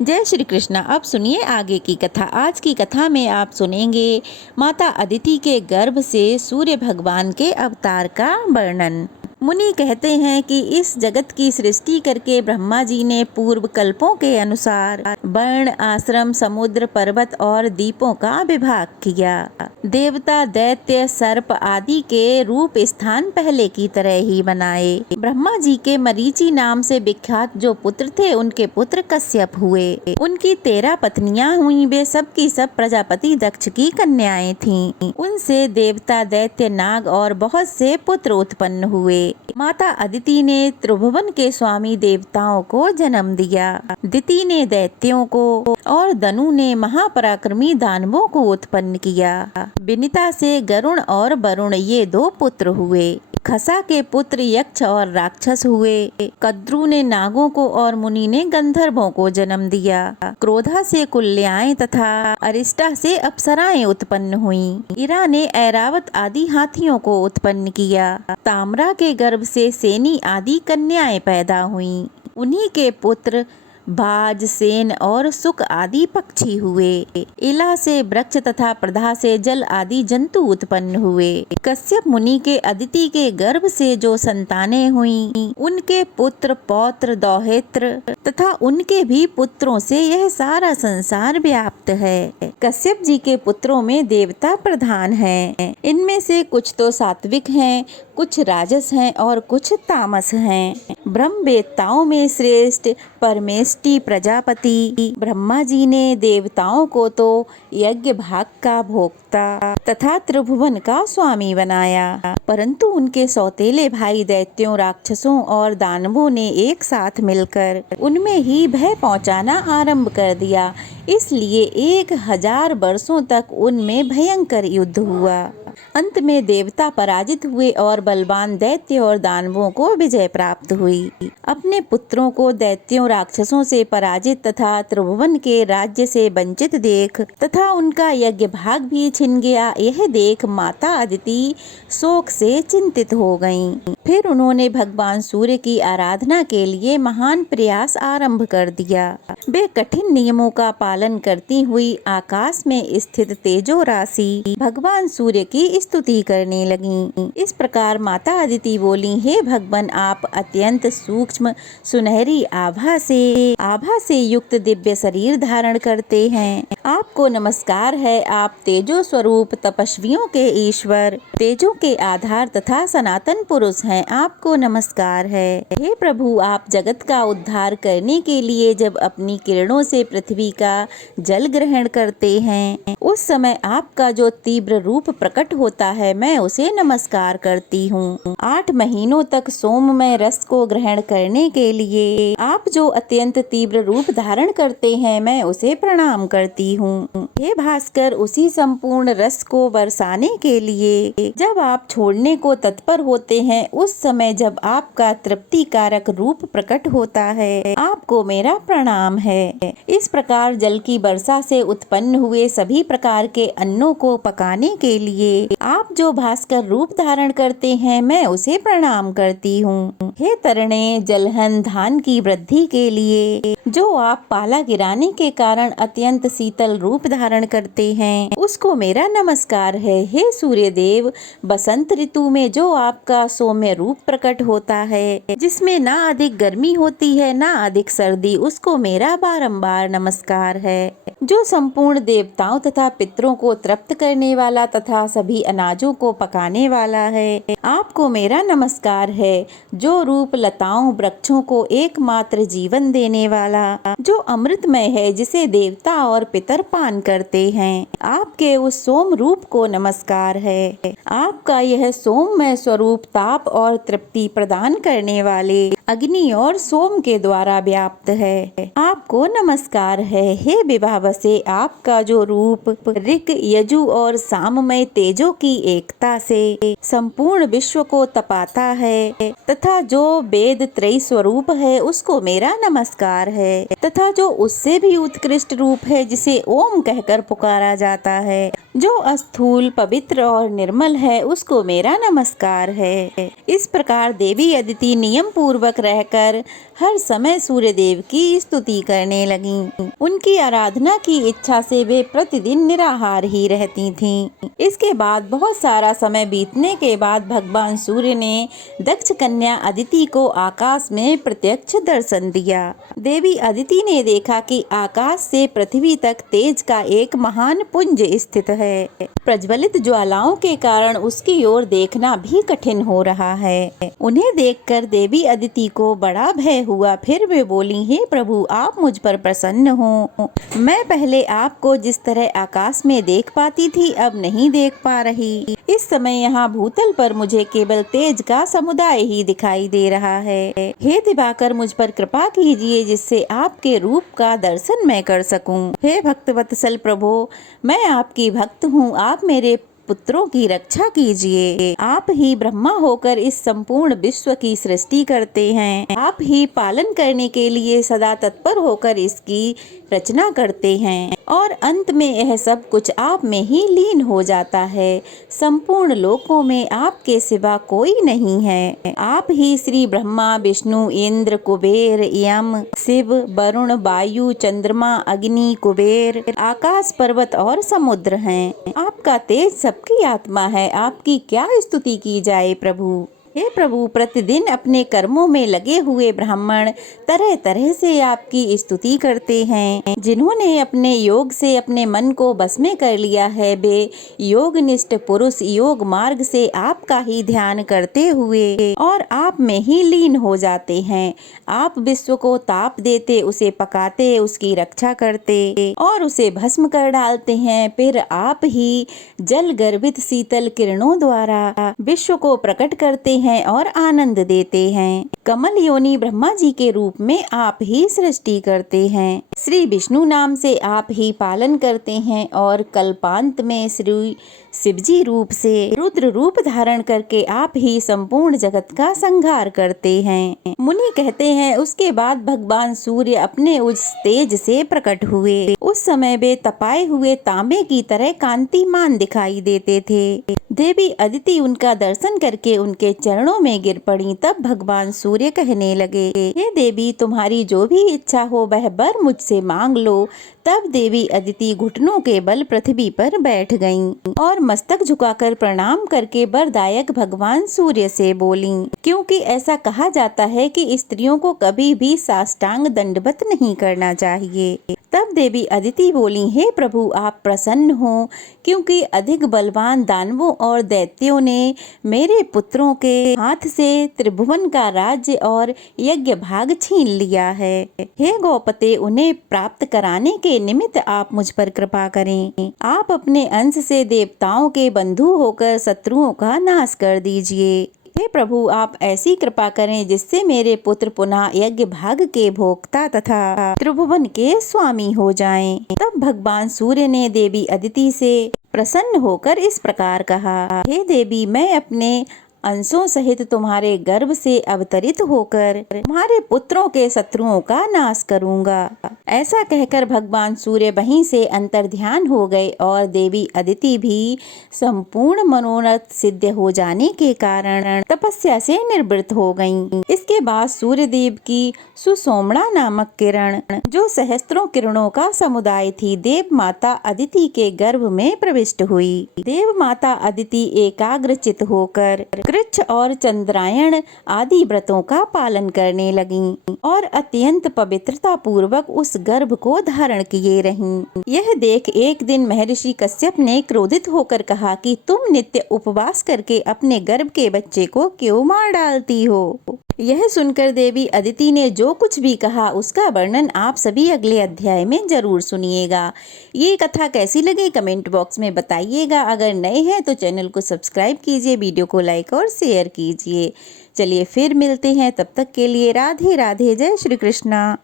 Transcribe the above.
जय श्री कृष्णा। अब सुनिए आगे की कथा। आज की कथा में आप सुनेंगे माता अदिति के गर्भ से सूर्य भगवान के अवतार का वर्णन। मुनि कहते हैं कि इस जगत की सृष्टि करके ब्रह्मा जी ने पूर्व कल्पों के अनुसार वर्ण, आश्रम, समुद्र, पर्वत और द्वीपों का विभाग किया। देवता, दैत्य, सर्प आदि के रूप स्थान पहले की तरह ही बनाए। ब्रह्मा जी के मरीचि नाम से विख्यात जो पुत्र थे, उनके पुत्र कश्यप हुए। उनकी 13 पत्नियां हुई। वे सब की सब प्रजापति दक्ष की कन्याएं थीं। उनसे देवता, दैत्य, नाग और बहुत से पुत्र उत्पन्न हुए। माता अदिति ने त्रिभुवन के स्वामी देवताओं को जन्म दिया। दिति ने दैत्यों को और दनु ने महापराक्रमी दानवों को उत्पन्न किया। विनिता से गरुण और वरुण ये 2 पुत्र हुए। खसा के पुत्र यक्ष और राक्षस हुए। कद्रु ने नागों को और मुनि ने गंधर्वों को जन्म दिया। क्रोधा से कुल्याएं तथा अरिष्टा से अप्सराएं उत्पन्न हुईं। इरा ने ऐरावत आदि हाथियों को उत्पन्न किया। ताम्रा के गर्भ से सेनी आदि कन्याएं पैदा हुईं। उन्हीं के पुत्र बाज, सेन और सुक आदि पक्षी हुए। इला से वृक्ष तथा प्रधा से जल आदि जंतु उत्पन्न हुए। कश्यप मुनि के अदिति के गर्भ से जो संतानें हुईं, उनके पुत्र, पौत्र, दौहित्र तथा उनके भी पुत्रों से यह सारा संसार व्याप्त है। कश्यप जी के पुत्रों में देवता प्रधान हैं। इनमें से कुछ तो सात्विक हैं, कुछ राजस हैं और कुछ तामस हैं। ब्रह्मवेत्ताओं में श्रेष्ठ परमेष्टि प्रजापति ब्रह्मा जी ने देवताओं को तो यज्ञ भाग का भोक्ता तथा त्रिभुवन का स्वामी बनाया, परंतु उनके सौतेले भाई दैत्यों, राक्षसों और दानवों ने एक साथ मिलकर उनमें ही भय पहुंचाना आरंभ कर दिया। इसलिए 1000 वर्षों तक उनमें भयंकर युद्ध हुआ। अंत में देवता पराजित हुए और बलवान दैत्य और दानवों को विजय प्राप्त हुई। अपने पुत्रों को दैत्यों, राक्षसों से पराजित तथा त्रिभुवन के राज्य से वंचित देख तथा उनका यज्ञ भाग भी छिन गया, यह देख माता अदिति शोक से चिंतित हो गईं। फिर उन्होंने भगवान सूर्य की आराधना के लिए महान प्रयास आरंभ कर दिया। वे कठिन नियमों का पालन करती हुई आकाश में स्थित तेजो राशि भगवान सूर्य की स्तुति करने लगीं। इस प्रकार माता अदिति बोली, हे भगवान, आप अत्यंत सूक्ष्म सुनहरी आभा से युक्त दिव्य शरीर धारण करते हैं। आपको नमस्कार है। आप तेजो स्वरूप, तपस्वियों के ईश्वर, तेजो के आधार तथा सनातन पुरुष हैं। आपको नमस्कार है। हे प्रभु, आप जगत का उद्धार करने के लिए जब अपनी किरणों से पृथ्वी का जल ग्रहण करते हैं, उस समय आपका जो तीव्र रूप प्रकट होता है, मैं उसे नमस्कार करती हूँ। 8 महीनों तक सोममय रस को ग्रहण करने के लिए आप जो अत्यंत तीव्र रूप धारण करते हैं, मैं उसे प्रणाम करती हूँ। हे भास्कर, उसी संपूर्ण रस को बरसाने के लिए जब आप छोड़ने को तत्पर होते हैं, उस समय जब आपका तृप्ति कारक रूप प्रकट होता है, आपको मेरा प्रणाम है। इस प्रकार जल की वर्षा से उत्पन्न हुए सभी प्रकार के अन्नों को पकाने के लिए आप जो भास्कर रूप धारण करते हैं, मैं उसे प्रणाम करती हूँ। हे तरणे, जलहन, धान की वृद्धि के लिए जो आप पाला गिराने के कारण अत्यंत शीतल रूप धारण करते हैं, उसको मेरा नमस्कार है। हे सूर्य देव, बसंत ऋतु में जो आपका सौम्य रूप प्रकट होता है, जिसमें ना अधिक गर्मी होती है ना अधिक सर्दी, उसको मेरा बारंबार नमस्कार है। जो संपूर्ण देवताओं तथा पितरों को तृप्त करने वाला तथा सभी अनाजों को पकाने वाला है, आपको मेरा नमस्कार है। जो रूप लताओं, वृक्षों को एकमात्र जीवन देने वाला, जो अमृतमय है, जिसे देवता और पितर पान करते हैं, आपके उस सोम रूप को नमस्कार है। आपका यह सोममय स्वरूप ताप और तृप्ति प्रदान करने वाले अग्नि और सोम के द्वारा व्याप्त है। आपको नमस्कार है। हे विभावसे, आपका जो रूप ऋक, यजु और साममय तेजो की एकता से संपूर्ण विश्व को तपाता है तथा जो वेद त्रयी स्वरूप है, उसको मेरा नमस्कार है। तथा जो उससे भी उत्कृष्ट रूप है, जिसे ओम कहकर पुकारा जाता है, जो अस्थूल, पवित्र और निर्मल है उसको मेरा नमस्कार है। इस प्रकार देवी अदिति नियम पूर्वक रहकर हर समय सूर्य देव की स्तुति करने लगीं। उनकी आराधना की इच्छा से वे प्रतिदिन निराहार ही रहती थीं। इसके बाद बहुत सारा समय बीतने के बाद भगवान सूर्य ने दक्ष कन्या अदिति को आकाश में प्रत्यक्ष दर्शन दिया। देवी अदिति ने देखा कि आकाश से पृथ्वी तक तेज का एक महान पुंज स्थित है। प्रज्वलित ज्वालाओं के कारण उसकी ओर देखना भी कठिन हो रहा है। उन्हें देखकर देवी अदिति को बड़ा भय हुआ। फिर वे बोली, हे प्रभु, आप मुझ पर प्रसन्न हो। मैं पहले आपको जिस तरह आकाश में देख पाती थी अब नहीं देख पा रही। इस समय यहाँ भूतल पर मुझे केवल तेज का समुदाय ही दिखाई दे रहा है। हे दिवाकर, मुझ पर कृपा कीजिए जिससे आपके रूप का दर्शन मैं कर सकूं। हे भक्तवत्सल प्रभु, मैं आपकी भक्त हूँ, आप मेरे पुत्रों की रक्षा कीजिए। आप ही ब्रह्मा होकर इस संपूर्ण विश्व की सृष्टि करते हैं। आप ही पालन करने के लिए सदा तत्पर होकर इसकी रचना करते हैं और अंत में यह सब कुछ आप में ही लीन हो जाता है। संपूर्ण लोकों में आपके सिवा कोई नहीं है। आप ही श्री ब्रह्मा, विष्णु, इंद्र, कुबेर, यम, शिव, वरुण, वायु, चंद्रमा, अग्नि, कुबेर, आकाश, पर्वत और समुद्र हैं। आपका तेज सबकी आत्मा है। आपकी क्या स्तुति की जाए प्रभु। हे प्रभु, प्रतिदिन अपने कर्मों में लगे हुए ब्राह्मण तरह तरह से आपकी स्तुति करते हैं। जिन्होंने अपने योग से अपने मन को बस में कर लिया है, वे योगनिष्ठ पुरुष योग मार्ग से आपका ही ध्यान करते हुए और आप में ही लीन हो जाते हैं। आप विश्व को ताप देते, उसे पकाते, उसकी रक्षा करते और उसे भस्म कर डालते हैं। फिर आप ही जल गर्भित शीतल किरणों द्वारा विश्व को प्रकट करते हैं और आनंद देते हैं। कमल योनि ब्रह्मा जी के रूप में आप ही सृष्टि करते हैं। श्री विष्णु नाम से आप ही पालन करते हैं और कल्पांत में श्री शिवजी रूप से रुद्र रूप धारण करके आप ही संपूर्ण जगत का संहार करते हैं। मुनि कहते हैं, उसके बाद भगवान सूर्य अपने उस तेज से प्रकट हुए। उस समय वे तपाए हुए तांबे की तरह कांतिमान दिखाई देते थे। देवी अदिति उनका दर्शन करके उनके चरणों में गिर पड़ी। तब भगवान सूर्य कहने लगे, हे देवी, तुम्हारी जो भी इच्छा हो वह वर मुझसे मांग लो। तब देवी अदिति घुटनों के बल पृथ्वी पर बैठ गईं और मस्तक झुकाकर प्रणाम करके वरदायक भगवान सूर्य से बोली, क्योंकि ऐसा कहा जाता है कि स्त्रियों को कभी भी साष्टांग दंडवत नहीं करना चाहिए। तब देवी अदिति बोली, हे प्रभु, आप प्रसन्न हो, क्योंकि अधिक बलवान दानवों और दैत्यों ने मेरे पुत्रों के हाथ से त्रिभुवन का राज्य और यज्ञ भाग छीन लिया है। हे गौपते, उन्हें प्राप्त कराने के निमित्त आप मुझ पर कृपा करें। आप अपने अंश से देवताओं के बंधु होकर शत्रुओं का नाश कर दीजिए। हे प्रभु, आप ऐसी कृपा करें जिससे मेरे पुत्र पुनः यज्ञ भाग के भोक्ता तथा त्रिभुवन के स्वामी हो जाएं। तब भगवान सूर्य ने देवी अदिति से प्रसन्न होकर इस प्रकार कहा, हे देवी, मैं अपने अंशों सहित तुम्हारे गर्भ से अवतरित होकर तुम्हारे पुत्रों के शत्रुओं का नाश करूंगा। ऐसा कहकर भगवान सूर्य वहीं से अंतर्ध्यान हो गए और देवी अदिति भी संपूर्ण मनोरथ सिद्ध हो जाने के कारण तपस्या से निवृत्त हो गईं। इसके बाद सूर्य देव की सुषोमणा नामक किरण, जो सहस्त्रों किरणों का समुदाय थी, देव माता अदिति के गर्भ में प्रविष्ट हुई। देव माता अदिति एकाग्रचित होकर कृच्छ और चंद्रायण आदि व्रतों का पालन करने लगीं और अत्यंत पवित्रता पूर्वक उस गर्भ को धारण किए रहीं। यह देख एक दिन महर्षि कश्यप ने क्रोधित होकर कहा कि तुम नित्य उपवास करके अपने गर्भ के बच्चे को क्यों मार डालती हो। यह सुनकर देवी अदिति ने जो कुछ भी कहा उसका वर्णन आप सभी अगले अध्याय में जरूर सुनिएगा। ये कथा कैसी लगी कमेंट बॉक्स में बताइएगा। अगर नए हैं तो चैनल को सब्सक्राइब कीजिए, वीडियो को लाइक और शेयर कीजिए। चलिए फिर मिलते हैं, तब तक के लिए राधे राधे, जय श्री कृष्णा।